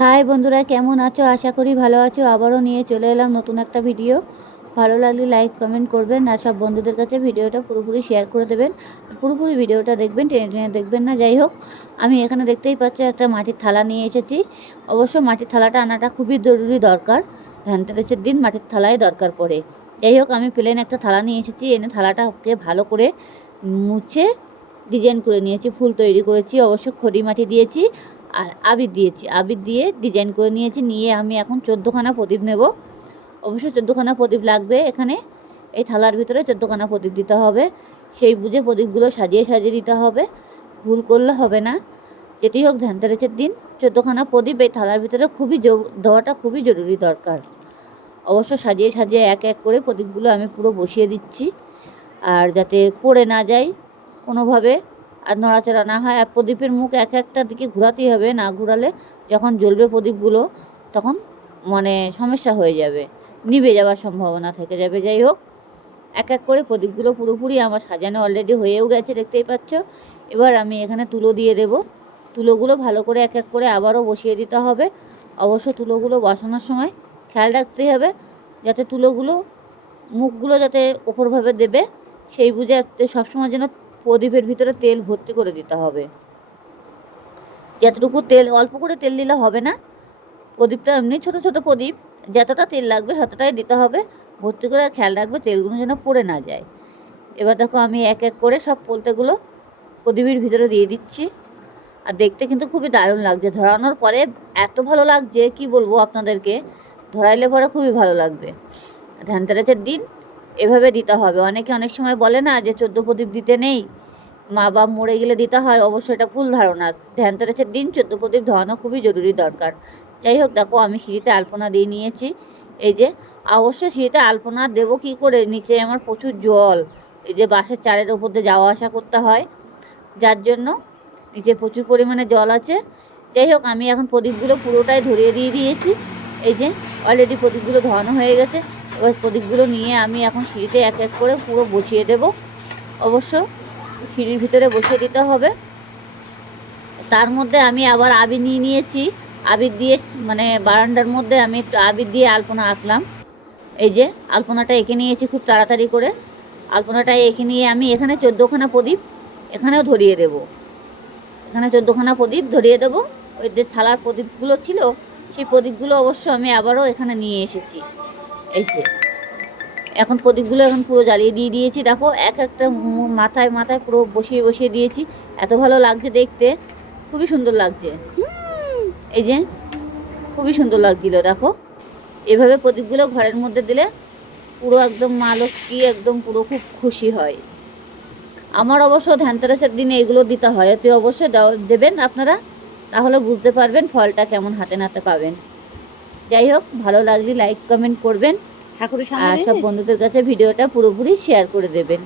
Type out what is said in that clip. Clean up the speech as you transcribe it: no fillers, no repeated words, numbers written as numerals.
High বন্ধুরা, কেমন আছো? আশা করি ভালো আছো। আবারও নিয়ে চলে এলাম নতুন একটা ভিডিও। ভালো লাগলে লাইক কমেন্ট করবেন আর সব বন্ধুদের কাছে ভিডিওটা পুরোপুরি শেয়ার করে দেবেন। পুরোপুরি ভিডিওটা দেখবেন, টেনে টেনে দেখবেন না। যাই হোক, আমি এখানে দেখতেই পাচ্ছ একটা মাটির থালা নিয়ে এসেছি। অবশ্য মাটির থালাটা আনাটা খুবই জরুরি দরকার। ধনতেরাসের দিন মাটির থালাই দরকার পড়ে। যাই হোক, আমি প্লেন একটা থালা নিয়ে এসেছি। এনে থালাটাকে ভালো করে মুছে ডিজাইন করে নিয়েছি, ফুল তৈরি করেছি। অবশ্য খড়ি মাটি দিয়েছি আর আবির দিয়েছি। আবির দিয়ে ডিজাইন করে নিয়েছি। নিয়ে আমি এখন 14খানা প্রদীপ নেব। অবশ্যই 14খানা প্রদীপ লাগবে। এখানে এই থালার ভিতরে 14খানা প্রদীপ দিতে হবে। সেই বুঝে প্রদীপগুলো সাজিয়ে সাজিয়ে দিতে হবে, ভুল করলে হবে না। যেটি হোক, ধনতেরাসের দিন 14খানা প্রদীপ এই থালার ভিতরে দেওয়াটা খুবই জরুরি দরকার। অবশ্য সাজিয়ে সাজিয়ে এক এক করে প্রদীপগুলো আমি পুরো বসিয়ে দিচ্ছি, আর যাতে পড়ে না যায় কোনোভাবে, আর নড়াচড়া না হয়। আর প্রদীপের মুখ এক একটা দিকে ঘোরাতেই হবে, না ঘোরালে যখন জ্বলবে প্রদীপগুলো তখন সমস্যা হয়ে যাবে, নিভে যাওয়ার সম্ভাবনা থেকে যাবে। যাই হোক, এক এক করে প্রদীপগুলো পুরোপুরি আমার সাজানো অলরেডি হয়েও গেছে, দেখতেই পাচ্ছ। এবার আমি এখানে তুলো দিয়ে দেব। তুলোগুলো ভালো করে এক এক করে আবারও বসিয়ে দিতে হবে। অবশ্য তুলোগুলো বসানোর সময় খেয়াল রাখতে হবে যাতে তুলোগুলো মুখগুলো যাতে ওপরভাবে দেবে, সেই বুঝে সবসময় যেন প্রদীপের ভিতরে তেল ভর্তি করে দিতে হবে। যতটুকু তেল, অল্প করে তেল দিলে হবে না। প্রদীপটা এমনি ছোট ছোট প্রদীপ, যতটা তেল লাগবে ততটাই দিতে হবে ভর্তি করে। আর খেয়াল রাখবে তেলগুলো যেন পড়ে না যায়। এবার দেখো, আমি এক এক করে সব পোলতেগুলো প্রদীপের ভিতরে দিয়ে দিচ্ছি। আর দেখতে কিন্তু খুবই দারুণ লাগছে। ধরানোর পরে এত ভালো লাগছে, কি বলবো আপনাদেরকে। ধরাইলে পরে খুবই ভালো লাগবে। ধনতেরাসের দিন এভাবে দিতে হবে। অনেকে অনেক সময় বলে না যে 14 প্রদীপ দিতে নেই, মা বাপ মরে গেলে দিতে হয়। অবশ্য এটা ভুল ধারণা। ধনতেরাসের দিন 14 প্রদীপ ধরানো খুবই জরুরি দরকার। যাই হোক, দেখো আমি সিঁড়িতে আলপনা দিয়ে নিয়েছি। এই যে, অবশ্যই সিঁড়িতে আলপনা দেবো কী করে, নিচে আমার প্রচুর জল। এই যে বাঁশের চারের ওপর দিয়ে যাওয়া আসা করতে হয়, যার জন্য নিচে প্রচুর পরিমাণে জল আছে। যাই হোক, আমি এখন প্রদীপগুলো পুরোটাই ধরিয়ে দিয়ে দিয়েছি। এই যে অলরেডি প্রদীপগুলো ধরানো হয়ে গেছে। এবার প্রদীপগুলো নিয়ে আমি এখন সিঁড়িতে এক এক করে পুরো বসিয়ে দেব। অবশ্য সিঁড়ির ভিতরে বসিয়ে দিতে হবে। তার মধ্যে আমি আবার আবির নিয়ে নিয়েছি। আবির দিয়ে বারান্দার মধ্যে আমি একটু আবির দিয়ে আলপনা আঁকলাম। এই যে আলপনাটা এঁকে নিয়েছি খুব তাড়াতাড়ি করে। আলপনাটা এঁকে নিয়ে আমি এখানে 14খানা প্রদীপ এখানেও ধরিয়ে দেব। এখানে 14খানা প্রদীপ ধরিয়ে দেবো। ওই যে থালার প্রদীপগুলো ছিল, সেই প্রদীপগুলো অবশ্য আমি আবারও এখানে নিয়ে এসেছি। এই যে এখন প্রদীপগুলো এখন পুরো জ্বালিয়ে দিয়ে দিয়েছি। দেখো, এক একটা মাথায় মাথায় পুরো বসিয়ে বসিয়ে দিয়েছি। এত ভালো লাগছে দেখতে, খুবই সুন্দর লাগছে। এই যে খুবই সুন্দর লাগছিল। দেখো, এভাবে প্রদীপগুলো ঘরের মধ্যে দিলে পুরো একদম মা লক্ষ্মী একদম পুরো খুব খুশি হয়। আমার অবশ্য ধনতেরাসের দিনে এগুলো দিতে হয়। এতে অবশ্যই দেবেন আপনারা, তাহলে বুঝতে পারবেন ফলটা কেমন হাতে নাতে পাবেন। যাই হোক, ভালো লাগলে লাইক কমেন্ট করবেন আর সব বন্ধুদের কাছে ভিডিওটা পুরোপুরি শেয়ার করে দেবেন।